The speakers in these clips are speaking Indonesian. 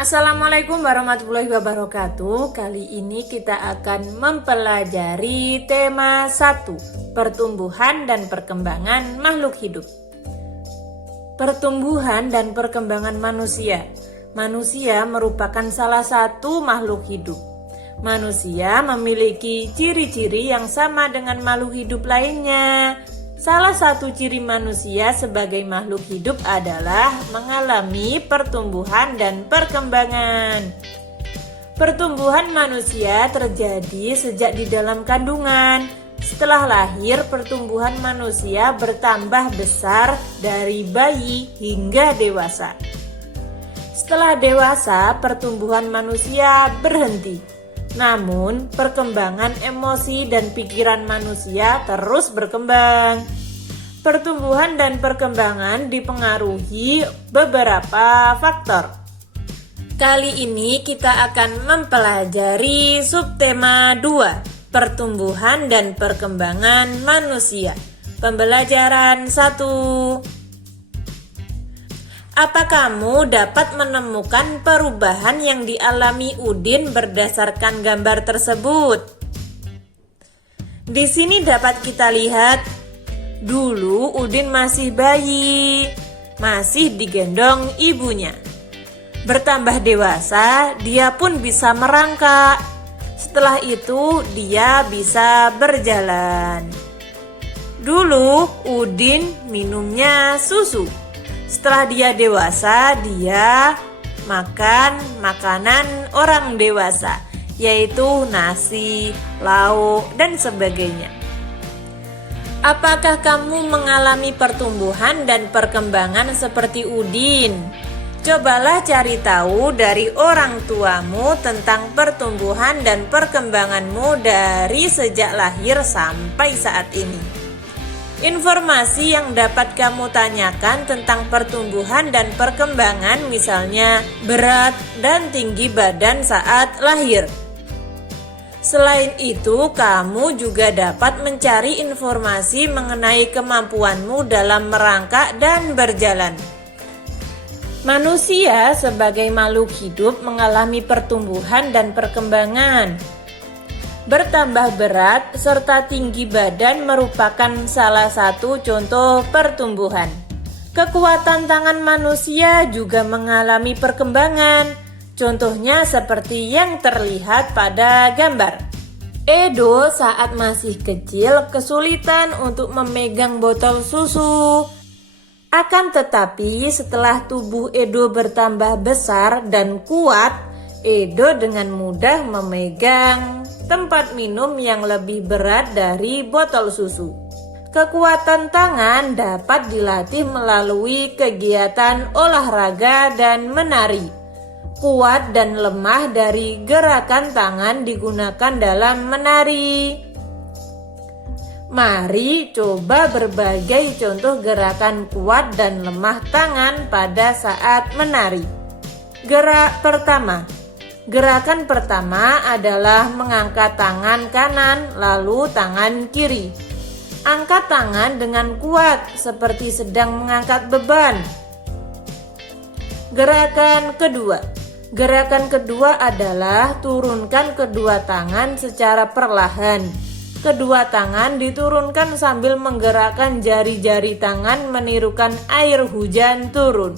Assalamualaikum warahmatullahi wabarakatuh. Kali ini kita akan mempelajari tema 1, pertumbuhan dan perkembangan makhluk hidup. Pertumbuhan dan perkembangan manusia. Manusia merupakan salah satu makhluk hidup. Manusia memiliki ciri-ciri yang sama dengan makhluk hidup lainnya. Salah satu ciri manusia sebagai makhluk hidup adalah mengalami pertumbuhan dan perkembangan. Pertumbuhan manusia terjadi sejak di dalam kandungan. Setelah lahir, pertumbuhan manusia bertambah besar dari bayi hingga dewasa. Setelah dewasa, pertumbuhan manusia berhenti. Namun, perkembangan emosi dan pikiran manusia terus berkembang. Pertumbuhan dan perkembangan dipengaruhi beberapa faktor. Kali ini kita akan mempelajari subtema 2, pertumbuhan dan perkembangan manusia. Pembelajaran 1. Apa kamu dapat menemukan perubahan yang dialami Udin berdasarkan gambar tersebut? Di sini dapat kita lihat, dulu Udin masih bayi, masih digendong ibunya. Bertambah dewasa, dia pun bisa merangkak. Setelah itu, dia bisa berjalan. Dulu Udin minumnya susu. Setelah dia dewasa, dia makan makanan orang dewasa, yaitu nasi, lauk, dan sebagainya. Apakah kamu mengalami pertumbuhan dan perkembangan seperti Udin? Cobalah cari tahu dari orang tuamu tentang pertumbuhan dan perkembanganmu dari sejak lahir sampai saat ini. Informasi yang dapat kamu tanyakan tentang pertumbuhan dan perkembangan, misalnya berat dan tinggi badan saat lahir. Selain itu, kamu juga dapat mencari informasi mengenai kemampuanmu dalam merangkak dan berjalan. Manusia sebagai makhluk hidup mengalami pertumbuhan dan perkembangan. Bertambah berat serta tinggi badan merupakan salah satu contoh pertumbuhan. Kekuatan tangan manusia juga mengalami perkembangan. Contohnya seperti yang terlihat pada gambar. Edo saat masih kecil kesulitan untuk memegang botol susu. Akan tetapi setelah tubuh Edo bertambah besar dan kuat, Edo dengan mudah memegang tempat minum yang lebih berat dari botol susu. Kekuatan tangan dapat dilatih melalui kegiatan olahraga dan menari. Kuat dan lemah dari gerakan tangan digunakan dalam menari. Mari coba berbagai contoh gerakan kuat dan lemah tangan pada saat menari. Gerak pertama. Gerakan pertama adalah mengangkat tangan kanan lalu tangan kiri. Angkat tangan dengan kuat seperti sedang mengangkat beban. Gerakan kedua. Gerakan kedua adalah turunkan kedua tangan secara perlahan. Kedua tangan diturunkan sambil menggerakkan jari-jari tangan menirukan air hujan turun.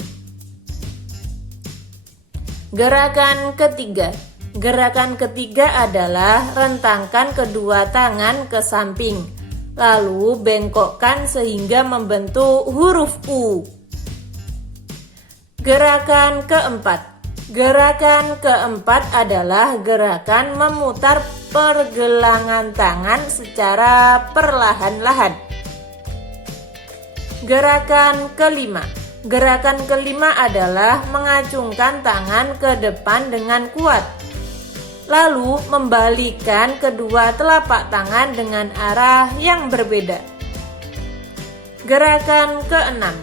Gerakan ketiga. Gerakan ketiga adalah rentangkan kedua tangan ke samping, lalu bengkokkan sehingga membentuk huruf U. Gerakan keempat. Gerakan keempat adalah gerakan memutar pergelangan tangan secara perlahan-lahan. Gerakan kelima. Gerakan kelima adalah mengacungkan tangan ke depan dengan kuat. Lalu membalikkan kedua telapak tangan dengan arah yang berbeda. Gerakan keenam.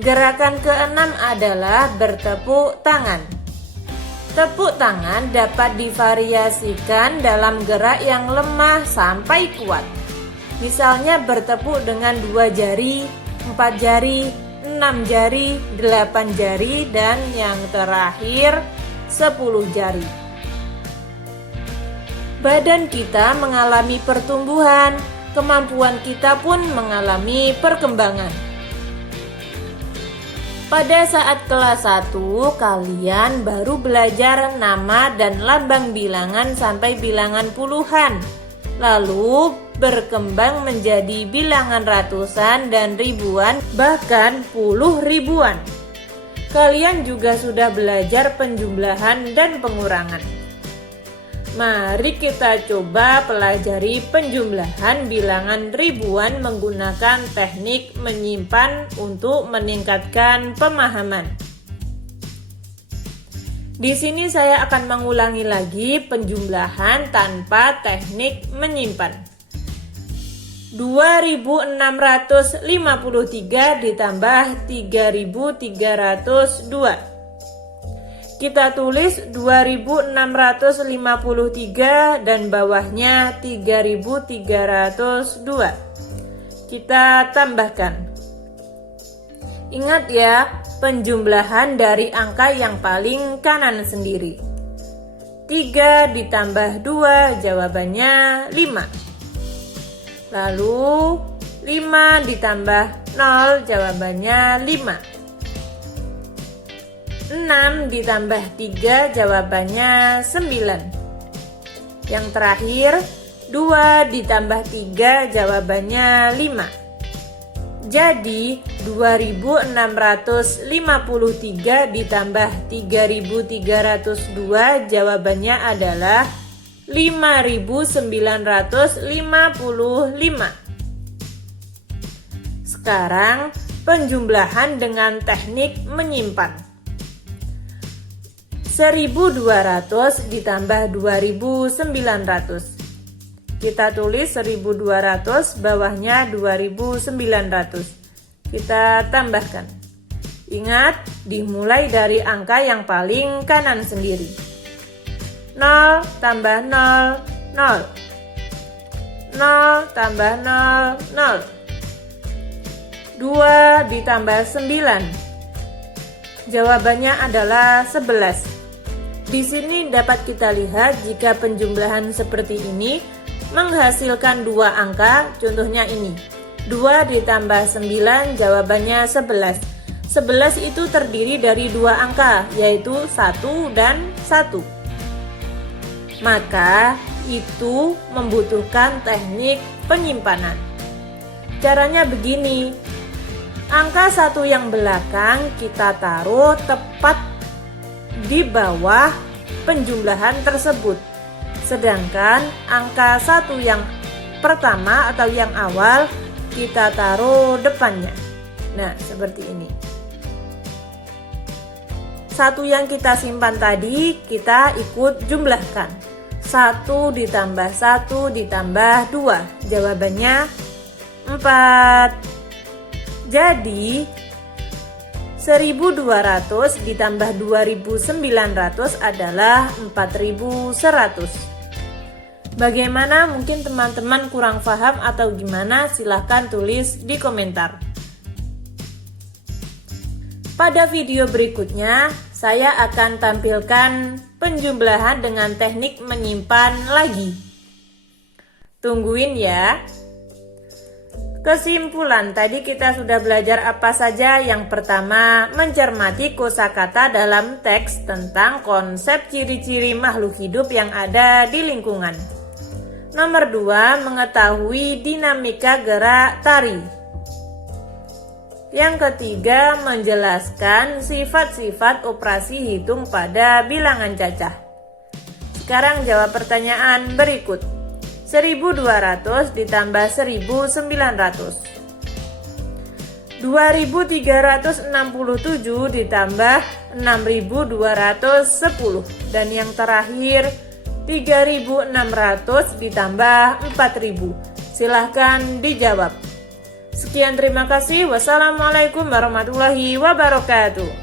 Gerakan keenam adalah bertepuk tangan. Tepuk tangan dapat divariasikan dalam gerak yang lemah sampai kuat. Misalnya bertepuk dengan 2 jari, 4 jari, 6 jari, 8 jari, dan yang terakhir 10 jari. Badan kita mengalami pertumbuhan, kemampuan kita pun mengalami perkembangan. Pada saat kelas 1, kalian baru belajar nama dan lambang bilangan sampai bilangan puluhan. Lalu berkembang menjadi bilangan ratusan dan ribuan, bahkan puluh ribuan. Kalian juga sudah belajar penjumlahan dan pengurangan. Mari kita coba pelajari penjumlahan bilangan ribuan menggunakan teknik menyimpan untuk meningkatkan pemahaman. Di sini saya akan mengulangi lagi penjumlahan tanpa teknik menyimpan. 2653 ditambah 3302. Kita tulis 2653 dan bawahnya 3302. Kita tambahkan. Ingat ya, penjumlahan dari angka yang paling kanan sendiri. 3 ditambah 2 jawabannya 5. Lalu 5 ditambah 0 jawabannya 5. 6 ditambah 3 jawabannya 9. Yang terakhir 2 ditambah 3 jawabannya 5. Jadi 2653 ditambah 3302 jawabannya adalah 5955. Sekarang penjumlahan dengan teknik menyimpan. 1200 ditambah 2900. Kita tulis 1200, bawahnya 2900. Kita tambahkan. Ingat, dimulai dari angka yang paling kanan sendiri. 0 tambah 0, 0. 0 tambah 0, 0. 2 ditambah 9. Jawabannya adalah 11. Di sini dapat kita lihat jika penjumlahan seperti ini menghasilkan dua angka, contohnya ini. 2 ditambah 9 jawabannya 11. 11 itu terdiri dari dua angka, yaitu 1 dan 1. Maka itu membutuhkan teknik penyimpanan. Caranya begini. Angka 1 yang belakang kita taruh tepat di bawah penjumlahan tersebut. Sedangkan angka 1 yang pertama atau yang awal kita taruh depannya. Nah, seperti ini. 1 yang kita simpan tadi kita ikut jumlahkan. 1 ditambah 1 ditambah 2. Jawabannya 4. Jadi 1200 ditambah 2900 adalah 4100. Bagaimana, mungkin teman-teman kurang paham atau gimana? Silahkan tulis di komentar. Pada video berikutnya, saya akan tampilkan penjumlahan dengan teknik menyimpan lagi. Tungguin ya. Kesimpulan, tadi kita sudah belajar apa saja? Yang pertama, mencermati kosakata dalam teks tentang konsep ciri-ciri makhluk hidup yang ada di lingkungan. Nomor 2, mengetahui dinamika gerak tari. Yang ketiga, menjelaskan sifat-sifat operasi hitung pada bilangan cacah. Sekarang jawab pertanyaan berikut. 1200 ditambah 1900. 2367 ditambah 6210. Dan yang terakhir 3600 ditambah 4000. Silahkan dijawab. Sekian, terima kasih. Wassalamualaikum warahmatullahi wabarakatuh.